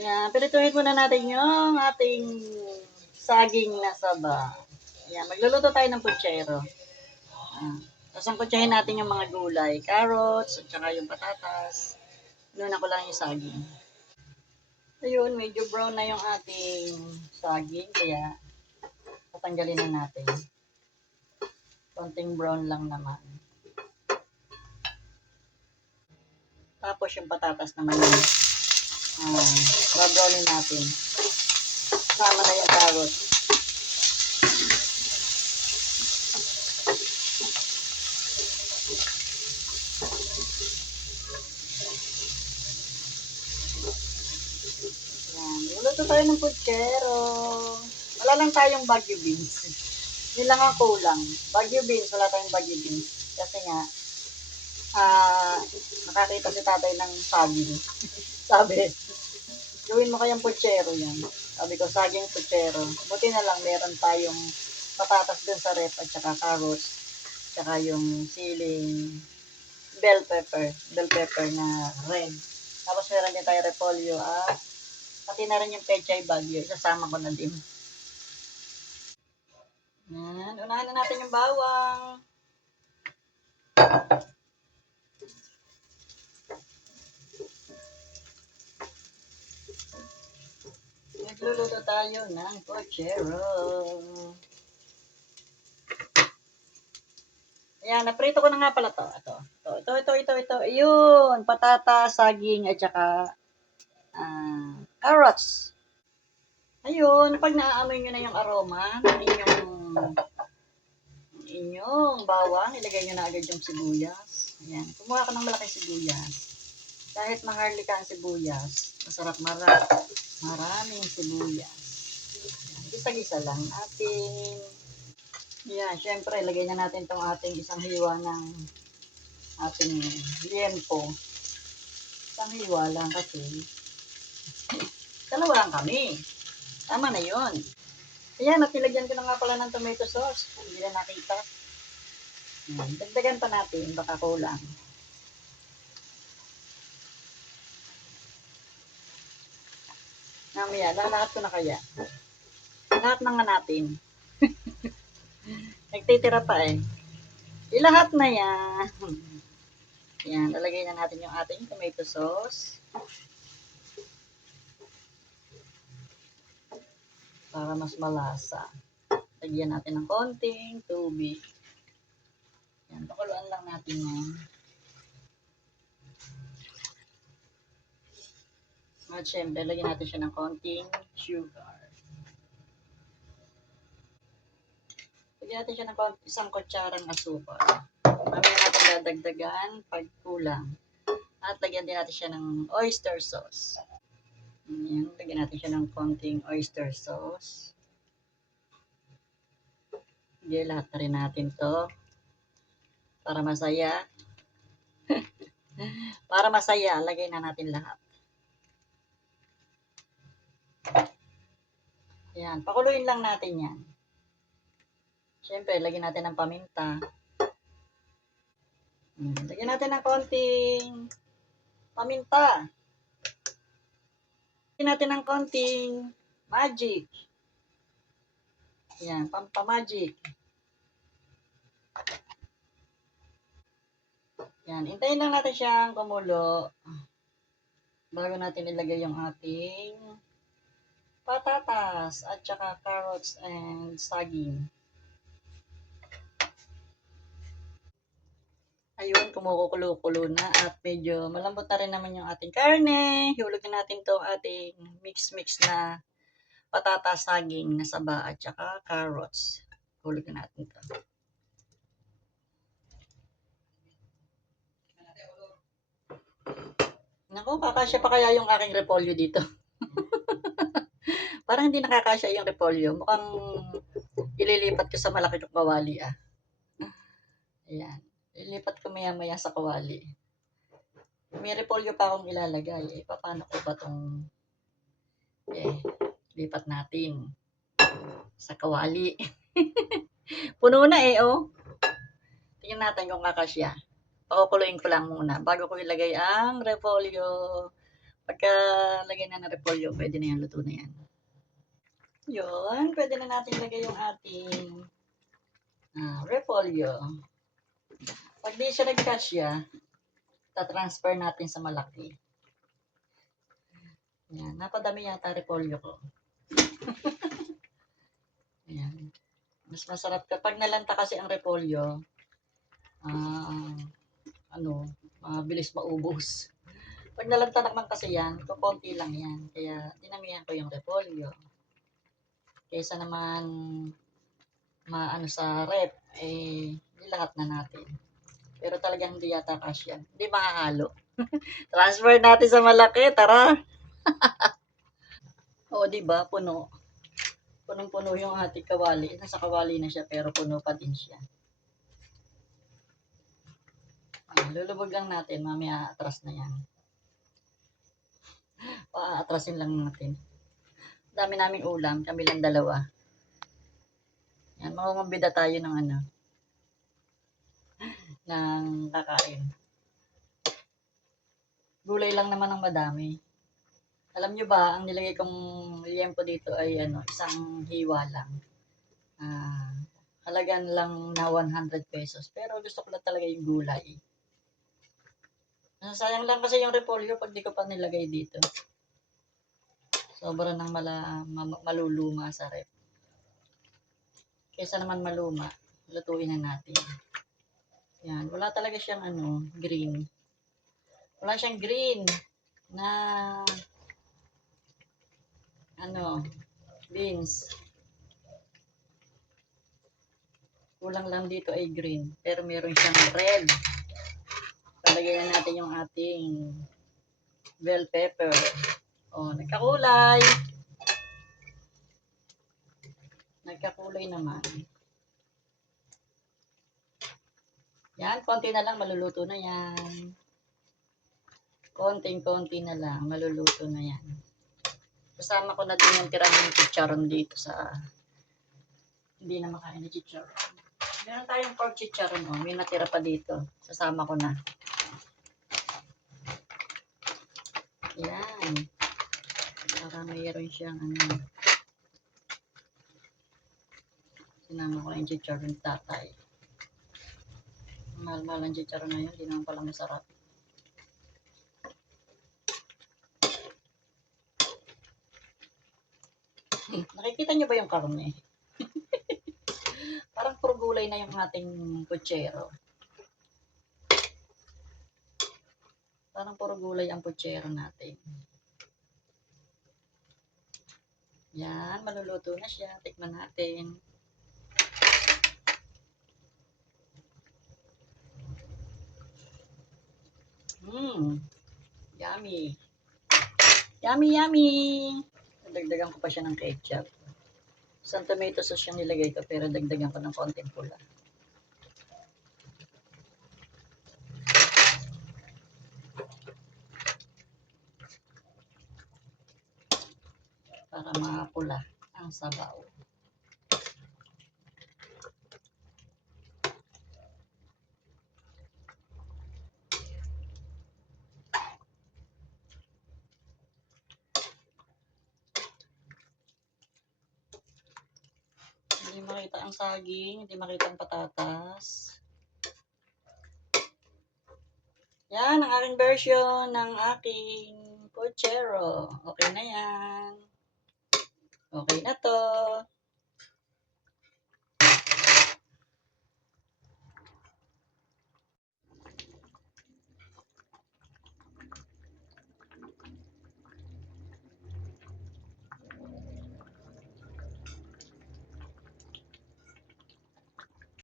Yan, pirituhin muna natin yung ating saging na saba. Yan, magluluto tayo ng putsero. Tapos ang kutsahin natin yung mga gulay, carrots, at saka yung patatas. Inuna ko lang yung saging. Ayun, medyo brown na yung ating saging, kaya tatanggalin na natin. Konting brown lang naman. Tapos yung patatas naman yun. Brownin natin. Sama na yung carrot. Yan. Luluto tayo ng putsero. Wala lang tayong Baguio beans. Yun lang ang kulang. Baguio beans, wala tayong Baguio beans. Kasi nga, nakakita si tatay ng saging. Sabi, gawin mo kayang putsero yan. Sabi ko, saging putsero. Buti na lang meron tayong patatas dun sa rep at saka carrots. Saka yung siling bell pepper na red. Tapos meron din tayo repolyo at pati na rin yung pechay bagyo. Isasama ko na din. Yan, unahan na natin yung bawang. Nagluluto tayo ng putsero. Ayan, naprito ko na nga pala to. Ito. Ayun, patata, saging, at saka carrots. Ayun, pag naaamoy nyo na yung aroma ng inyong bawang, ilagay nyo na agad yung sibuyas. Ayan, kumuha ko ng malaking sibuyas. Kahit maharlika ang sibuyas, masarap maraming sibuyas. Gisa-gisa lang ating, yan, syempre, lagay na natin tong ating isang hiwa ng ating liempo. Isang hiwa lang kasi, dalawa lang kami. Tama na yun. Ayan, natilagyan ko na nga pala ng tomato sauce. Hindi na nakita. Dagdagan pa natin, baka kulang. Mamaya, lahat ko na kaya. Lahat na nga natin. Nagtitira pa eh. Ilahat na yan. Yan, lalagay na natin yung ating tomato sauce. Para mas malasa. Lagyan natin ng konting tubig. Yan, pakuluan lang natin yan. At syempre, lagyan natin siya ng konting sugar. Lagyan natin siya ng isang kutsarang asukal. Mamaya natin dadagdagan pag kulang. At lagyan din natin siya ng oyster sauce. Yan, lagyan natin siya ng konting oyster sauce. Sige, lahat na rin natin to. Para masaya. Para masaya, lagay na natin lahat. Yan, pakuluin lang natin yan. Siyempre, lagyan natin ng paminta. Lagyan natin ng konting paminta. Lagyan natin ng konting magic. Yan, pampamagic. Yan, hintayin lang natin siyang kumulo bago natin ilagay yung ating patatas at saka carrots and saging. Ayun, kumukulo-kulo na at medyo malambot na rin naman yung ating karne. Hiulog na natin itong ating mix-mix na patatas, saging na saba at saka carrots. Hulog na natin ito. Naku, kakasya pa kaya yung aking repolyo dito. Parang hindi nakakasya yung repolyo. Mukhang ililipat ko sa malaki kong kawali ah. Ayan. Ilipat ko maya-maya sa kawali. May repolyo pa akong ilalagay. Eh, paano ko ba itong lipat natin sa kawali. Puno na eh, oh. Tingnan natin kung kakasya. Pakukuluin ko lang muna bago ko ilagay ang repolyo. Pagka lagyan na ng repolyo, pwede na yan, luto na yan. Yun, pwede na natin lagay yung ating repolyo. Pag di siya nagkasya, tatransfer natin sa malaki. Yan, napadami yata repolyo ko. Ayan. Mas masarap kapag nalanta kasi ang repolyo, mabilis maubos. Pag nalanta naman kasi yan, konti lang yan. Kaya dinamihan ko yung repolyo. Kaysa naman sa rep, lahat na natin. Pero talagang hindi yata kasya. Hindi makahalo. Transfer natin sa malaki, tara. Oo, di ba? Puno. Punong-puno yung ating kawali. Nasa kawali na siya, pero puno pa din siya. Lulubog lang natin. Mamaya atras na yan. Paatrasin lang natin. Dami naming ulam. Kami lang dalawa. Yan, mangungumbida tayo ng ng kakain. Gulay lang naman ang madami. Alam nyo ba, ang nilagay kong liempo dito ay isang hiwa lang. Halagan lang na 100 pesos. Pero gusto ko lang talaga yung gulay. Sayang lang kasi yung repolyo pag di ko pa nilagay dito. Sobra nang maluluma sa rep. Kaysa naman maluma, lutuin na natin. Yan, wala talaga siyang green. Wala siyang green na beans. Kulang lang dito ay green, pero meron siyang red. Palagyan natin yung ating bell pepper. Nagkakulay. Nagkakulay naman. Yan, konti na lang, maluluto na yan. Konting-konti na lang, maluluto na yan. Kasama ko na din yung tirang chicharon dito sa hindi na makain na chicharon. Meron tayong pork chicharon, may natira pa dito. Sasama ko na. Yan. Para mayroon siyang sinama ko na yung chicharon tatay. Mahal-mahal ang chicharon na yun, hindi naman pala masarap. Nakikita niyo ba yung karne? Parang puro gulay na yung ating puchero. Parang puro gulay ang puchero natin. Yan, maluluto na siya. Tikman natin. Yummy. Yummy, yummy. Dagdagan ko pa siya ng ketchup. Isang tomato sauce yung nilagay ko, pero dagdagan ko ng konting pula. Para mapula ang sabaw. Hindi makita ang saging, hindi makita ang patatas. Yan ang aking version ng aking puchero. Okay na yan. Okay na to.